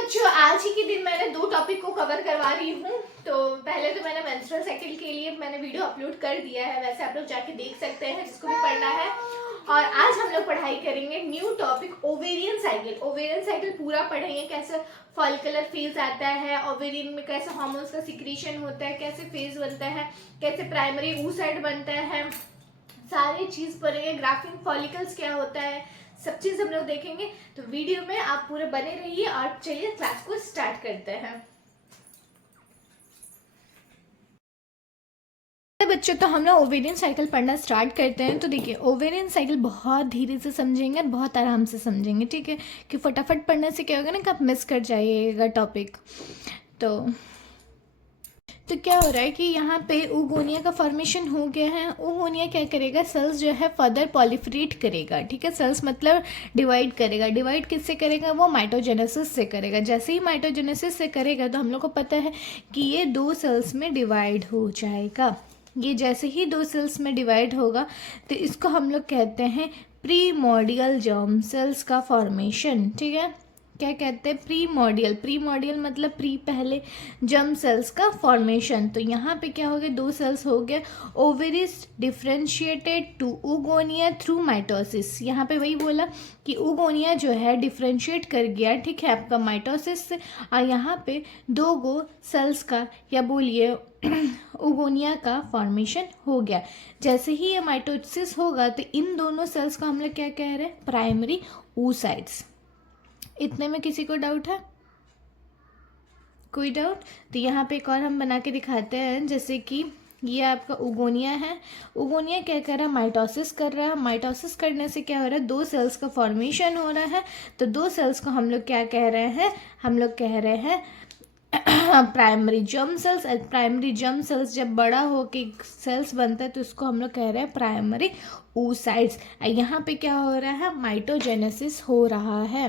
बच्चों, आज ही के दिन मैंने 2 टॉपिक को कवर करवा रही हूँ। तो पहले तो मैंने मेंस्ट्रुअल साइकिल के लिए मैंने वीडियो अपलोड कर दिया है, वैसे आप लोग जाके देख सकते हैं जिसको भी पढ़ना है। और आज हम लोग पढ़ाई करेंगे new topic ovarian cycle. Ovarian cycle पूरा पढ़ेंगे, कैसे फॉलिकुलर फेज आता है, ओवेरियन में कैसे हार्मोन्स का सिक्रीशन होता है, कैसे फेज बनता है, कैसे प्राइमरी oocyte बनता है, सारी चीज पढ़ेंगे। ग्राफ्टिंग फॉलिकल्स क्या होता है, सब चीज हम लोग देखेंगे। तो वीडियो में आप पूरे बने रहिए और चलिए क्लास को स्टार्ट करते हैं। बच्चों, तो हम लोग ओवेरियन साइकिल पढ़ना स्टार्ट करते हैं। तो देखिए, ओवेरियन साइकिल बहुत धीरे से समझेंगे और बहुत आराम से समझेंगे, ठीक है। कि फटाफट पढ़ने से क्या होगा ना कि आप मिस कर जाइएगा टॉपिक। तो क्या हो रहा है कि यहाँ पे oogonia का फॉर्मेशन हो गया है। oogonia क्या करेगा, सेल्स जो है फर्दर पॉलिफरेट करेगा, ठीक है। सेल्स मतलब डिवाइड करेगा। डिवाइड किससे करेगा, वो माइटोजेनेसिस से करेगा। जैसे ही माइटोजेनेसिस से करेगा तो हम लोग को पता है कि ये 2 सेल्स में डिवाइड हो जाएगा। ये जैसे ही 2 सेल्स में डिवाइड होगा तो इसको हम लोग कहते हैं प्रीमोर्डियल जर्म सेल्स का फॉर्मेशन, ठीक है। क्या कहते हैं, प्रीमोर्डियल। प्रीमोर्डियल मतलब प्री, पहले, जर्म सेल्स का फॉर्मेशन। तो यहाँ पे क्या हो गया, 2 सेल्स हो गया। Ovaries differentiated to oogonia through mitosis. यहाँ पे वही बोला कि oogonia जो है डिफ्रेंशिएट कर गया, ठीक है, आपका माइटोसिस से। और यहाँ पे 2 गो सेल्स का या बोलिए oogonia का फॉर्मेशन हो गया। जैसे ही ये माइटोसिस होगा तो इन दोनों सेल्स को हम लोग क्या कह रहे हैं, प्राइमरी oocytes। इतने में किसी को डाउट है, कोई डाउट? तो यहाँ पे एक और हम बना के दिखाते हैं। जैसे कि ये आपका oogonia है। oogonia क्या कर रहा है, माइटोसिस कर रहा है। माइटोसिस करने से क्या हो रहा है, 2 सेल्स का फॉर्मेशन हो रहा है। तो 2 सेल्स को हम लोग क्या कह रहे हैं, हम लोग कह रहे हैं primary germ cells. Primary germ cells जब बड़ा हो के सेल्स बनता है तो उसको हम लोग कह रहे हैं प्राइमरी oocytes। यहाँ पे क्या हो रहा है, माइटोजेनेसिस हो रहा है।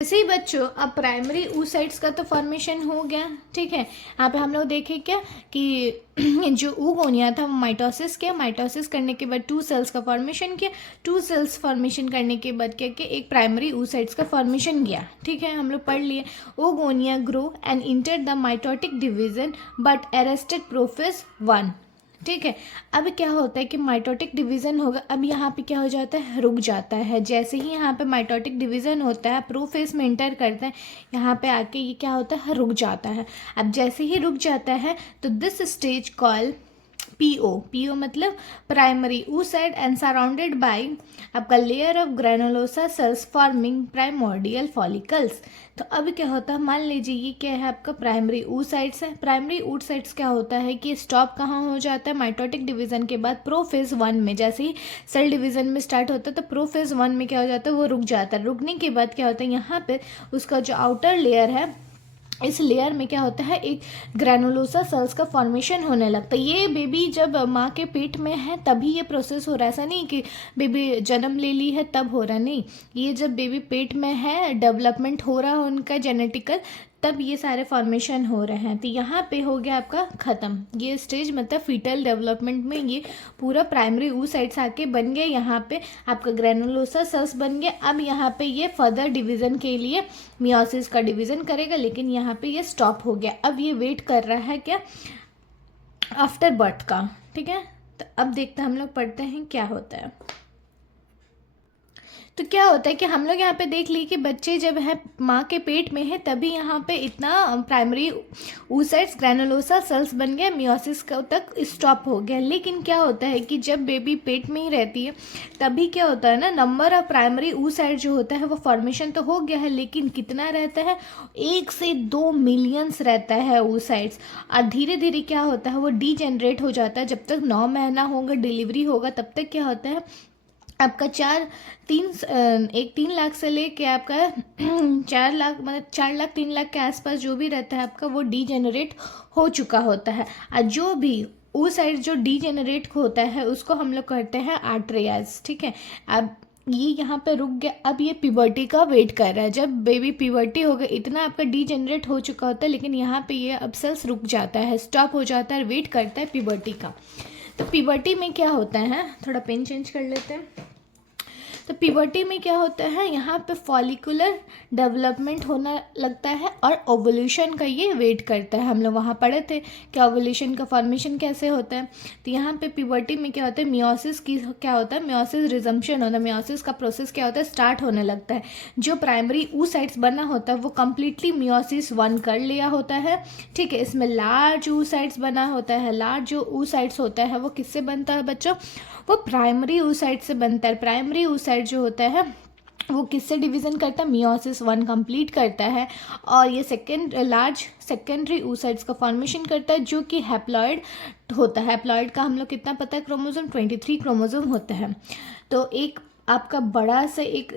वैसे ही बच्चों, अब प्राइमरी oocytes का तो फॉर्मेशन हो गया, ठीक है। यहाँ पे हम लोग देखें क्या कि जो oogonia था वो माइटोसिस किया। माइटोसिस करने के बाद 2 सेल्स का फॉर्मेशन किया। 2 सेल्स फॉर्मेशन करने के बाद क्या किया, एक प्राइमरी oocytes का फॉर्मेशन किया, ठीक है। हम लोग पढ़ लिए oogonia grow and enter the mitotic division but arrested prophase 1, ठीक है। अब क्या होता है कि माइटोटिक डिवीज़न होगा। अब यहाँ पे क्या हो जाता है, रुक जाता है। जैसे ही यहाँ पे माइटोटिक डिवीज़न होता है, प्रोफेज में इंटर करता है, यहाँ पे आके ये क्या होता है, रुक जाता है। अब जैसे ही रुक जाता है तो दिस स्टेज कॉल पीओ मतलब primary oocyte and surrounded by आपका layer of granulosa cells forming primordial follicles. तो अब क्या होता है, मान लीजिए ये क्या है, आपका प्राइमरी oocytes है। प्राइमरी oocytes क्या होता है कि स्टॉप कहाँ हो जाता है, माइटोटिक डिवीजन के बाद प्रोफेज 1 में। जैसे ही सेल डिवीजन में स्टार्ट होता है तो प्रोफेज 1 में क्या हो जाता है, वो रुक जाता है। रुकने के बाद क्या होता है, यहाँ पे उसका जो आउटर लेयर है, इस लेयर में क्या होता है, एक ग्रेनुलोसा सेल्स का फॉर्मेशन होने लगता है। ये बेबी जब माँ के पेट में है तभी ये प्रोसेस हो रहा है। ऐसा नहीं कि बेबी जन्म ले ली है तब हो रहा, नहीं। ये जब बेबी पेट में है, डेवलपमेंट हो रहा है उनका जेनेटिकल, तब ये सारे फॉर्मेशन हो रहे हैं। तो यहाँ पे हो गया आपका ख़त्म ये स्टेज, मतलब फीटल डेवलपमेंट में ये पूरा प्राइमरी oocytes आके बन गए। यहाँ पे आपका ग्रेनुलोसा सेल्स बन गए। अब यहाँ पे ये फर्दर डिवीज़न के लिए मियोसिस का डिवीज़न करेगा, लेकिन यहाँ पे ये स्टॉप हो गया। अब ये वेट कर रहा है क्या, आफ्टर बर्थ का, ठीक है। तो अब देखते हैं, हम लोग पढ़ते हैं क्या होता है। तो क्या होता है कि हम लोग यहाँ पे देख ली कि बच्चे जब है माँ के पेट में है तभी यहाँ पे इतना प्राइमरी oocytes ग्रेनुलोसा सेल्स बन गया, मियोसिस का तक स्टॉप हो गया। लेकिन क्या होता है कि जब बेबी पेट में ही रहती है तभी क्या होता है ना, नंबर ऑफ प्राइमरी oocyte जो होता है वो फॉर्मेशन तो हो गया है, लेकिन कितना रहता है, 1 से 2 मिलियंस रहता है oocytes। और धीरे धीरे क्या होता है, वो डीजेनरेट हो जाता है। जब तक 9 महीना होगा, डिलीवरी होगा, तब तक क्या होता है, आपका 3 लाख से लेके आपका 4 लाख, मतलब 4 लाख 3 लाख के आसपास जो भी रहता है आपका, वो डीजेनरेट हो चुका होता है। और जो भी oocyte जो डीजेनरेट होता है उसको हम लोग कहते हैं आर्टरियाज, ठीक है। अब ये यहाँ पे रुक गया। अब ये प्यूबर्टी का वेट कर रहा है। जब बेबी प्यूबर्टी हो गया, इतना आपका डीजेनरेट हो चुका होता है, लेकिन यहाँ पे ये अब सेल्स रुक जाता है, स्टॉप हो जाता है, वेट करता है प्यूबर्टी का। तो प्यूबर्टी में क्या होता है, थोड़ा पेन चेंज कर लेते हैं। तो प्यूबर्टी में क्या होता है, यहाँ पे फॉलिकुलर डेवलपमेंट होना लगता है और ओवुलेशन का ये वेट करता है। हम लोग वहाँ पढ़े थे कि ओवुलेशन का फॉर्मेशन कैसे होता है। तो यहाँ पे प्यूबर्टी में क्या होता है, मियोसिस की क्या होता है, मियोसिस रिजम्पशन होता है। मियोसिस का प्रोसेस क्या होता है, स्टार्ट होने लगता है। जो प्राइमरी oocytes बना होता है वो कम्प्लीटली मियोसिस 1 कर लिया होता है, ठीक है। इसमें लार्ज oocytes बना होता है। लार्ज जो oocytes होता है वो किससे बनता है बच्चों, वो प्राइमरी oocyte से बनता है। प्राइमरी oocyte जो होता है वो किससे डिवीज़न करता है, मियोसिस 1 कंप्लीट करता है और ये लार्ज सेकेंडरी oocytes का फॉर्मेशन करता है जो कि हैप्लॉइड होता है। हैप्लॉइड का हम लोग कितना पता है, क्रोमोसोम 23 क्रोमोसोम होता है। तो एक आपका बड़ा से एक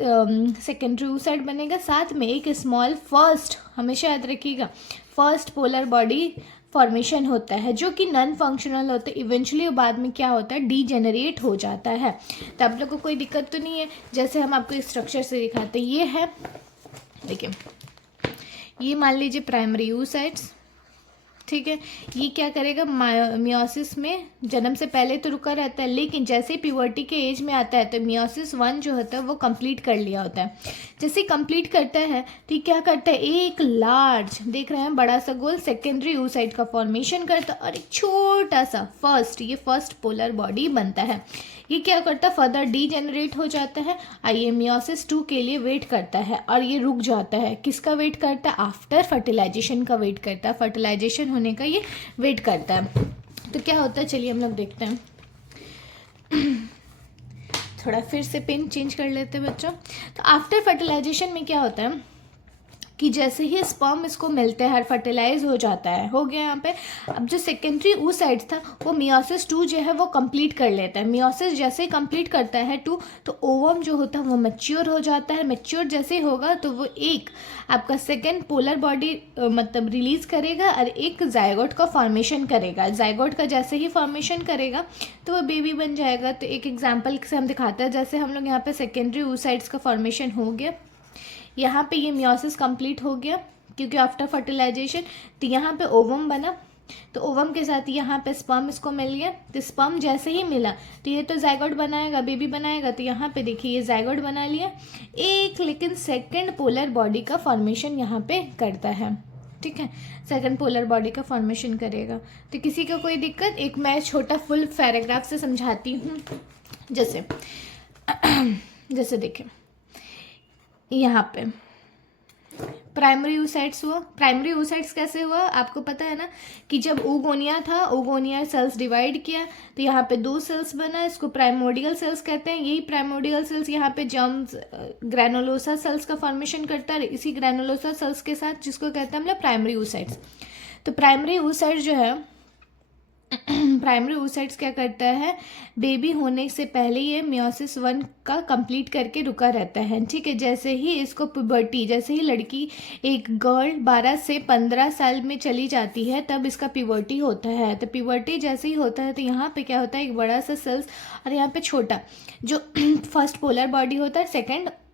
सेकेंडरी oocyte बनेगा, साथ में एक स्मॉल फर्स्ट, हमेशा याद रखिएगा, फर्स्ट पोलर बॉडी फॉर्मेशन होता है जो कि नॉन फंक्शनल होता है। इवेंचुअली बाद में क्या होता है, डीजेनरेट हो जाता है। तो आप लोग को कोई दिक्कत तो नहीं है, जैसे हम आपको स्ट्रक्चर से दिखाते हैं। ये है, देखिए, ये मान लीजिए प्राइमरी oocytes, ठीक है। ये क्या करेगा, मियोसिस में जन्म से पहले तो रुका रहता है, लेकिन जैसे ही प्यूबर्टी के एज में आता है तो मियोसिस 1 जो होता है वो कंप्लीट कर लिया होता है। जैसे कंप्लीट करता है तो क्या करता है, एक लार्ज, देख रहे हैं, बड़ा सा गोल सेकेंडरी oocyte का फॉर्मेशन करता है और एक छोटा सा ये फर्स्ट पोलर बॉडी बनता है। ये क्या करता है, फर्दर डीजेनरेट हो जाता है और ये मियोसिस 2 के लिए वेट करता है और ये रुक जाता है। किसका वेट करता है, आफ्टर फर्टिलाइजेशन का वेट करता है। फर्टिलाइजेशन होने का ये वेट करता है। तो क्या होता है, चलिए हम लोग देखते हैं। थोड़ा फिर से पेन चेंज कर लेते हैं बच्चों। तो आफ्टर फर्टिलाइजेशन में क्या होता है कि जैसे ही स्पर्म इसको मिलते हैं, फर्टिलाइज हो जाता है, हो गया यहाँ पे। अब जो सेकेंडरी oocytes था वो मियोसिस 2 जो है वो कंप्लीट कर लेता है। मियोसिस जैसे ही कंप्लीट करता है 2, तो ओवम जो होता है वो मैच्योर हो जाता है। मैच्योर जैसे ही होगा तो वो एक आपका सेकेंड पोलर बॉडी मतलब रिलीज करेगा और एक जायगोट का फॉर्मेशन करेगा। जायगोट का जैसे ही फॉर्मेशन करेगा तो वो बेबी बन जाएगा। तो एक एग्जाम्पल से हम दिखाते हैं, जैसे हम लोग यहाँ पे सेकेंडरी oocytes का फॉर्मेशन हो गया, यहाँ पे ये मियोसिस कंप्लीट हो गया क्योंकि आफ्टर फर्टिलाइजेशन। तो यहाँ पे ओवम बना, तो ओवम के साथ यहाँ पे स्पर्म इसको मिल गया। तो स्पर्म जैसे ही मिला तो ये तो जायगोट बनाएगा, बेबी बनाएगा। तो यहाँ पे देखिए ये जायगोट बना लिया एक, लेकिन सेकंड पोलर बॉडी का फॉर्मेशन यहाँ पे करता है, ठीक है। सेकंड पोलर बॉडी का फॉर्मेशन करेगा। तो किसी को कोई दिक्कत, एक मैं छोटा फुल पैराग्राफ से समझाती हूँ। जैसे देखिए यहाँ पे प्राइमरी oocytes हुआ। प्राइमरी oocytes कैसे हुआ, आपको पता है ना कि जब oogonia था, oogonia सेल्स डिवाइड किया तो यहाँ पे 2 सेल्स बना, इसको प्राइमोर्डियल सेल्स कहते हैं। यही प्राइमोर्डियल सेल्स यहाँ पे जर्म्स ग्रैनुलोसा सेल्स का फॉर्मेशन करता है, इसी ग्रैनुलोसा सेल्स के साथ, जिसको कहते हैं हम लोग प्राइमरी oocytes। तो प्राइमरी oocytes जो है, प्राइमरी oocytes क्या करता है, बेबी होने से पहले ये मियोसिस 1 का कंप्लीट करके रुका रहता है, ठीक है। जैसे ही इसको प्यूबर्टी, जैसे ही लड़की, एक गर्ल 12 से 15 साल में चली जाती है तब इसका प्यूबर्टी होता है। तो प्यूबर्टी जैसे ही होता है तो यहाँ पे क्या होता है, एक बड़ा सा सेल्स और यहाँ पे छोटा जो फर्स्ट पोलर बॉडी होता है,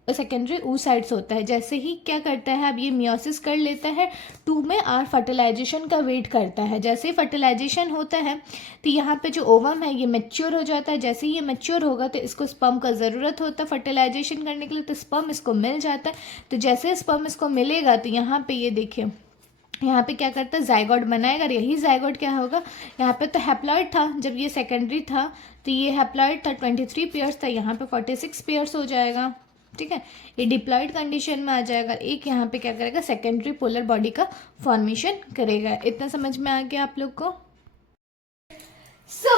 सेकेंडरी oocytes होता है। जैसे ही क्या करता है, अब ये मियोसिस कर लेता है 2 में और फर्टिलाइजेशन का वेट करता है। जैसे ही फर्टिलाइजेशन होता है तो यहाँ पे जो ओवम है ये मैच्योर हो जाता है। जैसे ही ये मैच्योर होगा तो इसको स्पर्म का ज़रूरत होता है फर्टिलाइजेशन करने के लिए, तो स्पर्म इसको मिल जाता है। तो जैसे स्पर्म इसको मिलेगा तो यहाँ पे ये देखिए, यहाँ पे क्या करता है, जायगोट बनाएगा। और यही जायगोट क्या होगा, यहाँ पे तो हैप्लॉइड था जब ये सेकेंडरी था, तो ये हैप्लॉइड था, 23 पेयर्स था, यहाँ पे 46 पेयर्स हो जाएगा, ठीक है। ये डिप्लॉइड कंडीशन में आ जाएगा। एक यहाँ पे क्या करेगा, सेकेंडरी पोलर बॉडी का फॉर्मेशन करेगा। इतना समझ में आ गया आप लोग को।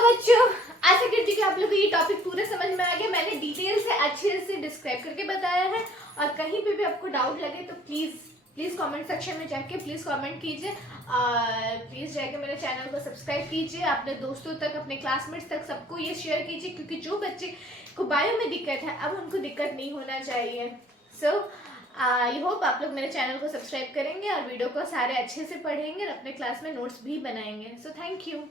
बच्चों, आशा करती हूँ कि आप लोग को ये टॉपिक पूरा समझ में आ गया। मैंने डिटेल से अच्छे से डिस्क्राइब करके बताया है, और कहीं पे भी आपको डाउट लगे तो प्लीज़ कमेंट सेक्शन में जाके प्लीज़ कमेंट कीजिए, और प्लीज़ जाके मेरे चैनल को सब्सक्राइब कीजिए। अपने दोस्तों तक, अपने क्लासमेट्स तक सबको ये शेयर कीजिए, क्योंकि जो बच्चे को बायो में दिक्कत है अब उनको दिक्कत नहीं होना चाहिए। सो आई होप आप लोग मेरे चैनल को सब्सक्राइब करेंगे और वीडियो को सारे अच्छे से पढ़ेंगे और अपने क्लास में नोट्स भी बनाएंगे। So thank you.